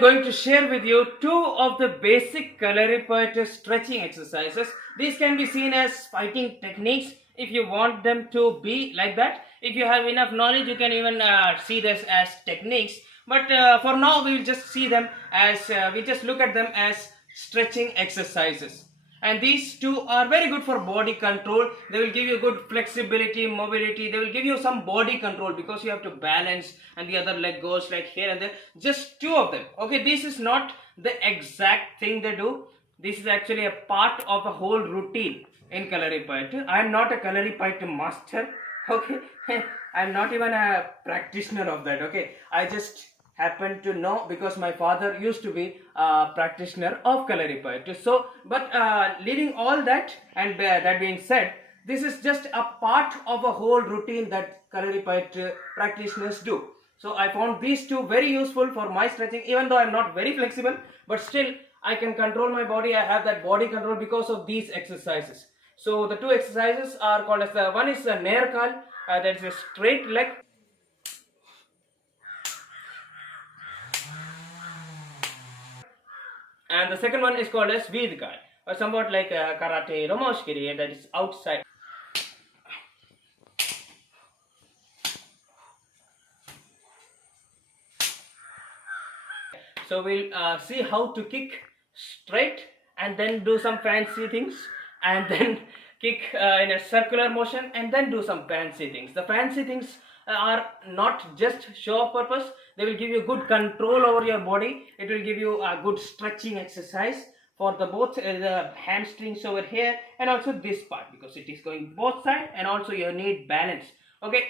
am going to share with you two of the basic Kalaripayattu stretching exercises. These can be seen as fighting techniques if you want them to be like that. If you have enough knowledge, you can even see this as techniques. But for now, we will just see them as we just look at them as stretching exercises. And these two are very good for body control. They will give you good flexibility, mobility. They will give you some body control because you have to balance and the other leg goes like here and there. Just two of them. Okay, this is not the exact thing they do. This is actually a part of a whole routine in Kalaripayattu. I am not a Kalaripayattu master. Okay, I am not even a practitioner of that. Okay, I just happen to know because my father used to be a practitioner of Kalaripayattu. So, but leaving all that and that being said, this is just a part of a whole routine that Kalaripayattu practitioners do. So, I found these two very useful for my stretching, even though I am not very flexible, but still I can control my body. I have that body control because of these exercises. So, the two exercises are called as the one is the Nerkal, that is a straight leg. And the second one is called as Vidkal, or somewhat like karate Romoshkiri, that is outside. So we'll see how to kick straight and then do some fancy things and then kick in a circular motion and then do some fancy things. The fancy things are not just show off purpose. They will give you good control over your body. It will give you a good stretching exercise for the both the hamstrings over here and also this part because it is going both sides and also you need balance. Okay,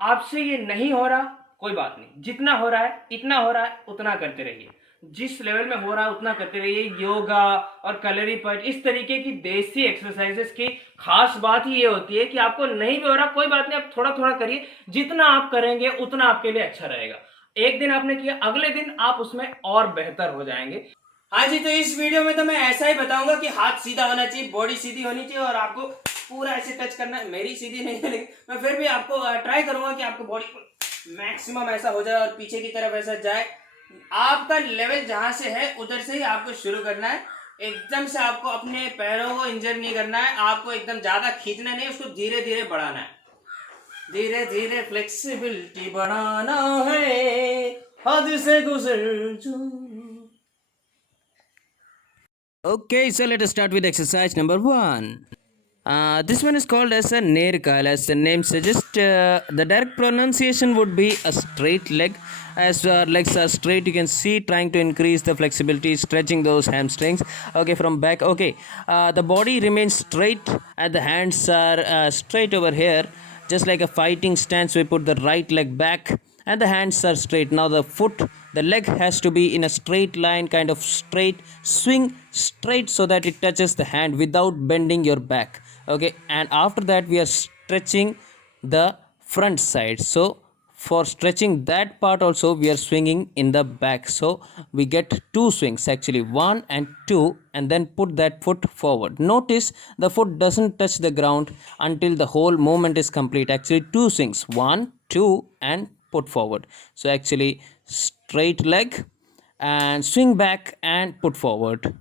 आपसे ये नहीं हो रहा कोई बात नहीं, जितना हो रहा है इतना हो रहा है उतना करते रहिए, जिस लेवल में हो रहा है उतना करते रहिए. योगा और कलरीपयट्टु इस तरीके की देसी एक्सरसाइजेस की खास बात ही ये होती है कि आपको नहीं भी हो रहा कोई बात नहीं, आप थोड़ा थोड़ा करिए. जितना आप करेंगे उतना आपके लिए अच्छा रहेगा. एक दिन आपने किया, अगले दिन आप उसमें और बेहतर हो जाएंगे. हाँ जी, तो इस वीडियो में तो मैं ऐसा ही बताऊंगा कि हाथ सीधा होना चाहिए, बॉडी सीधी होनी चाहिए और आपको पूरा ऐसे टच करना है. मेरी सीधी नहीं है लेकिन मैं फिर भी आपको ट्राई करूंगा कि आपको बॉडी मैक्सिमम ऐसा हो जाए और पीछे की तरफ ऐसा जाए. आपका लेवल जहां से है उधर से ही आपको शुरू करना है. एकदम से आपको अपने पैरों को इंजर नहीं करना है, आपको एकदम ज्यादा खींचना नहीं, उसको धीरे धीरे बढ़ाना है. धीरे धीरे फ्लेक्सिबिलिटी बढ़ाना है, हद से गुजर जो. Okay, so let us start with exercise number 1. This one is called as a Nerkal. As the name suggests, the direct pronunciation would be a straight leg. As legs are straight, you can see trying to increase the flexibility, stretching those hamstrings. Okay, from back. Okay, the body remains straight and the hands are straight over here. Just like a fighting stance, we put the right leg back and the hands are straight. Now the leg has to be in a straight line, kind of straight, swing straight so that it touches the hand without bending your back. Okay, and after that we are stretching the front side. So for stretching that part also we are swinging in the back. So we get two swings, actually 1 and 2, and then put that foot forward. Notice the foot doesn't touch the ground until the whole movement is complete. Actually 2 swings, 1, 2 and put forward. So actually straight leg and swing back and put forward.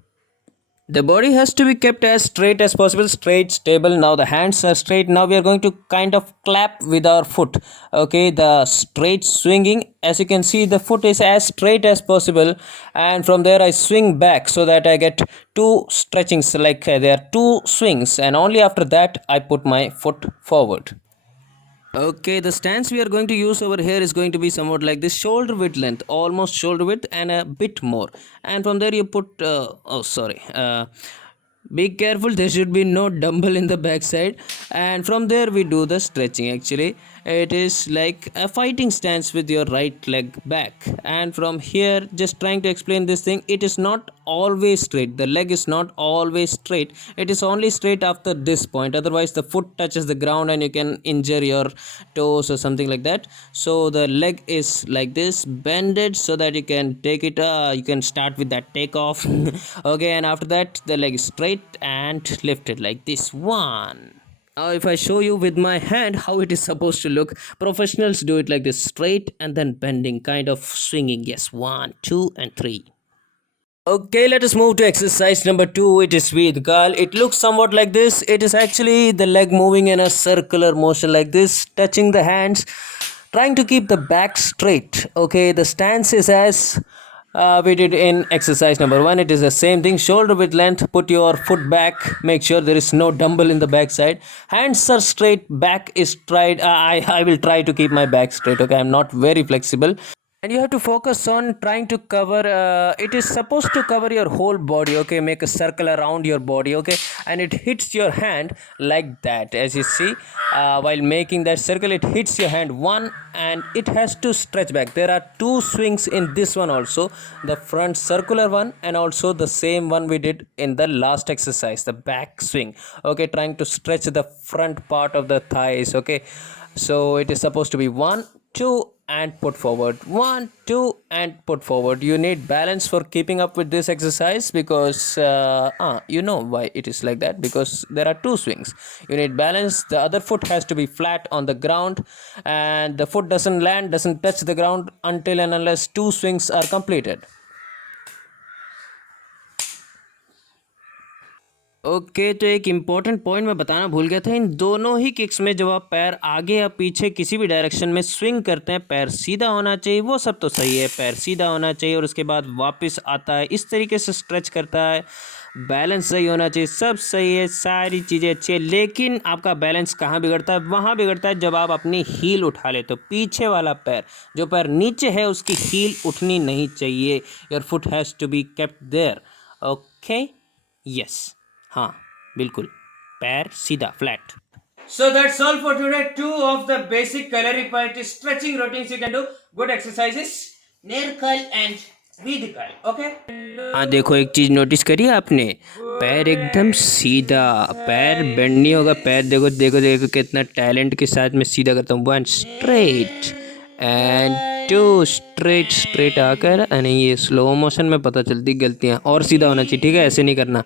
The body has to be kept as straight as possible, straight, stable. Now the hands are straight. Now we are going to kind of clap with our foot. Okay, the straight swinging. As you can see, the foot is as straight as possible. And from there I swing back so that I get two stretchings, like there are two swings. And only after that I put my foot forward. Okay, the stance we are going to use over here is going to be somewhat like this, shoulder width length, almost shoulder width and a bit more. And from there you put, be careful, there should be no dumbbell in the backside. And from there we do the stretching. Actually it is like a fighting stance with your right leg back. And from here, just trying to explain this thing, it is not always straight. The leg is not always straight. It is only straight after this point, otherwise the foot touches the ground and you can injure your toes or something like that. So the leg is like this, bended so that you can take it, you can start with that takeoff. Okay, and after that the leg is straight and lifted like this. 1. If I show you with my hand how it is supposed to look, professionals do it like this, straight and then bending, kind of swinging. Yes, 1, 2, and 3. Okay, let us move to exercise number 2. It is with girl. It looks somewhat like this. It is actually the leg moving in a circular motion like this, touching the hands, trying to keep the back straight. Okay, the stance is as we did in exercise number 1. It is the same thing, shoulder width length. Put your foot back, make sure there is no dumbbell in the back side. Hands are straight, back is straight. I will try to keep my back straight. Okay, I'm not very flexible, and you have to focus on trying to cover, it is supposed to cover your whole body. Okay, make a circle around your body. Okay, and it hits your hand like that, as you see. While making that circle, it hits your hand one, and it has to stretch back. There are two swings in this one also, the front circular one and also the same one we did in the last exercise, the back swing. Okay, trying to stretch the front part of the thighs. Okay, so it is supposed to be 1, 2, and put forward, 1, 2, and put forward. You need balance for keeping up with this exercise, because you know why it is like that, because there are two swings. You need balance. The other foot has to be flat on the ground, and the foot doesn't touch the ground until and unless two swings are completed. Okay, तो एक important point मैं बताना भूल गया था। इन दोनों ही kicks में जब आप पैर आगे या पीछे किसी भी डायरेक्शन में स्विंग करते हैं, पैर सीधा होना चाहिए, वो सब तो सही है, पैर सीधा होना चाहिए, और उसके बाद वापस आता है, इस तरीके से स्ट्रेच करता है, बैलेंस सही होना चाहिए, सब सही है, सारी चीज़ें अच्छी है। लेकिन आपका बैलेंस कहाँ बिगड़ता है? वहाँ बिगड़ता है जब आप अपनी हील उठा ले। तो पीछे वाला पैर, जो पैर नीचे है, उसकी हील उठनी नहीं चाहिए। Your foot has to be kept there. Okay, yes, हाँ, बिल्कुल, पैर सीधा, flat. So that's all for today. 2 of the basic Kalaripayattu stretching routines you can do. Good exercises. Near curl and with curl. Okay? हाँ, देखो एक चीज notice करी आपने, पैर एकदम सीधा, पैर बेंड नहीं होगा। पैर देखो देखो देखो कितना टैलेंट के साथ मैं सीधा करता हूँ। 1 स्ट्रेट एंड 2 स्ट्रेट, स्ट्रेट आकर, नहीं ये स्लो मोशन में पता चलती गलतियाँ, और सीधा होना चाहिए, ठीक है, ऐसे नहीं करना।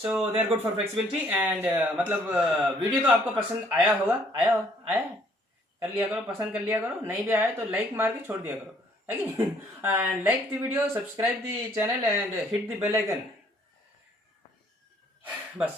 So they are good for flexibility and मतलब वीडियो तो आपको पसंद आया होगा, आया कर लिया करो, पसंद कर लिया करो, नहीं भी आया तो लाइक मार के छोड़ दिया करो, है कि नहीं? And like the video, subscribe the channel and hit the bell icon, बस।